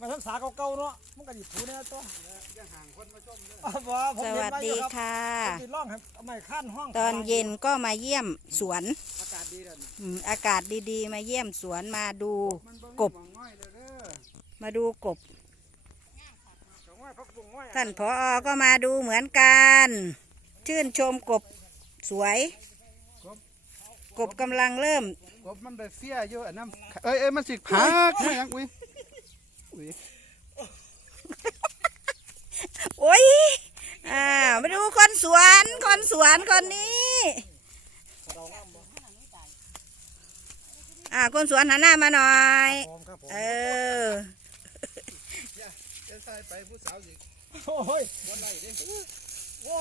มาทักษาเก่าๆเนาะมันก็สิถูแน่ตัวอย่าห่างคนมาชมเด้ออ้าวบ่ผมสเห็นวัสไว้อดียู่รับค่ะผมสิร้องให้เอาไม้ค้านห้องตอนเย็นก็มาเยี่ยมสวน อากาศดีเด้อนี่อืมอากาศดีๆ มาเยี่ยมสวนมาดูมันบ่มีกบหม้องง่อยเด้อเด้อมาดูกบสองไม้พักบุ้งไว้ท่านผออก็มาดูเหมือนกัน ชื่นชมกบสวย กบกำลังเริ่ม กบมันได้เสียอยู่อันนั้นเอ้ยเอ้ยมันสิพักไม่ยังอุ้ยอุ้ย โอ้ยอ่ามาดูคนสวนคนสวนคนนี้อ่าคนสวนหันหน้ามาหน่อยผมครับผมเออจะใส่ไปผู้สาวสิโอ้ยบ่ได้เด้โอ้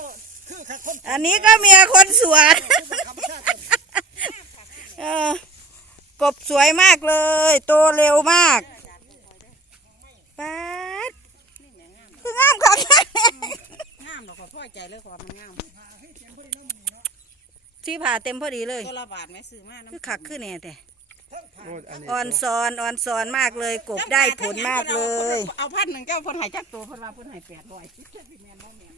คือคักคนอันนี้ก็เมียคนสวนคือธรรมชาติกันเออกบสวยมากเลย โตเร็วมาก ป๊าดคืองามครับงามดอกขอพ่อใจเลยความมันงามที่ผ่าเต็มพอดีเลย ตัวละบาทแม่ซื้อมาน้ำคือขักคือแน่แต่โอ้ยอันนี้อ่อนซอนอ่อนซอนมากเลย กบได้ผลมากเลย เอาพันหนึ่งเจ้าเพิ่นใหายจักตัวเพิ่นว่าเพิ่นใหายแปดร้อยแม่นบ่แม่น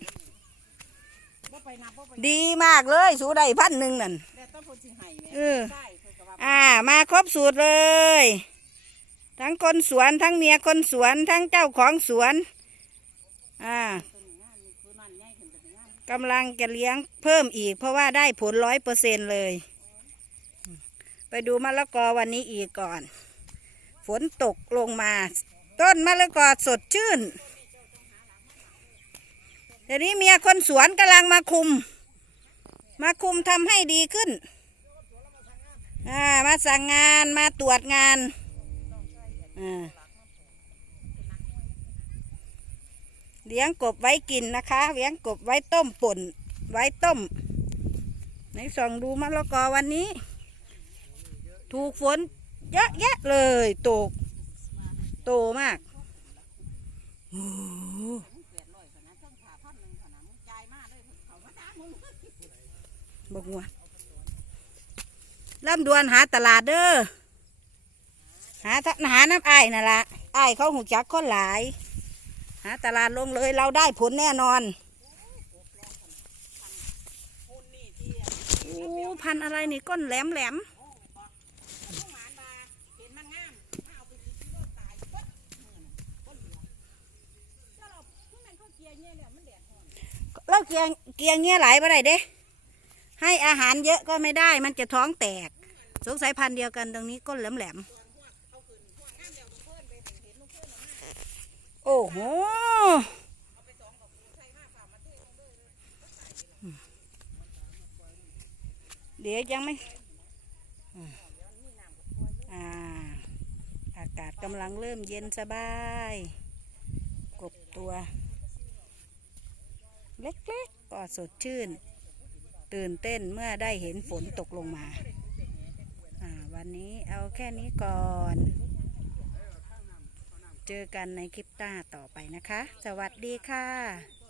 บ่ไปนับบ่ไปดีมากเลย สูได้พันหนึ่งนั่นแต่ต้องเพิ่นสิให้แม่เออใช่เพิ่นก็ว่าอ่า มาครบสูตรเลย ทั้งคนสวนทั้งเมียคนสวนทั้งเจ้าของสวนอ่ากำลังจะเลี้ยงเพิ่มอีก เพราะว่าได้ผลร้อยเปอร์เซ็นเลย ไปดูมะละกอวันนี้อีกก่อน ฝนตกลงมา ต้นมะละกอสดชื่นเดี๋ยวนี้เมียคนสวนกำลังมาคุม มาคุมทำให้ดีขึ้น อ่า มาสั่งงานมาตรวจงาน เลี้ยงกบไว้กินนะคะ เลี้ยงกบไว้ต้มป่น ไว้ต้ม ในส่องดูมะละกอวันนี้ ถูกฝนเยอะแยะเลยตก โตมากโอ้โหแปดร้อยขนาดต้องผ่าพันหนึ่งขนาดมึงจ่ายมาเลยเขามาด่ามึงบอกว่าลำดวนหาตลาดเด้อ หาหาน้ำอ้ายนั่นละอ้ายเขาหูจักคนหลาย หาตลาดลงเลยเราได้ผลแน่นอนโอ้พันอะไรนี่ก้นแหลมแหลมเห็นมันงาเกี้ยเราเขาเกลียเนี่ยเนี่ยมันแดดร้อนแล้วเกียงเกียงเงี้ยไหลไปได้เด้ ให้อาหารเยอะก็ไม่ได้มันจะท้องแตก สงสัยพันเดียวกันตรงนี้ก้นแหลมแหลม โอ้โหเดี๋ยวยังไม่อ่าอากาศกำลังเริ่มเย็นสบาย กบตัว เล็กๆก็สดชื่น ตื่นเต้นเมื่อได้เห็นฝนตกลงมาอ่าวันนี้เอาแค่นี้ก่อน เจอกันในคลิปหน้าต่อไปนะคะ สวัสดีค่ะ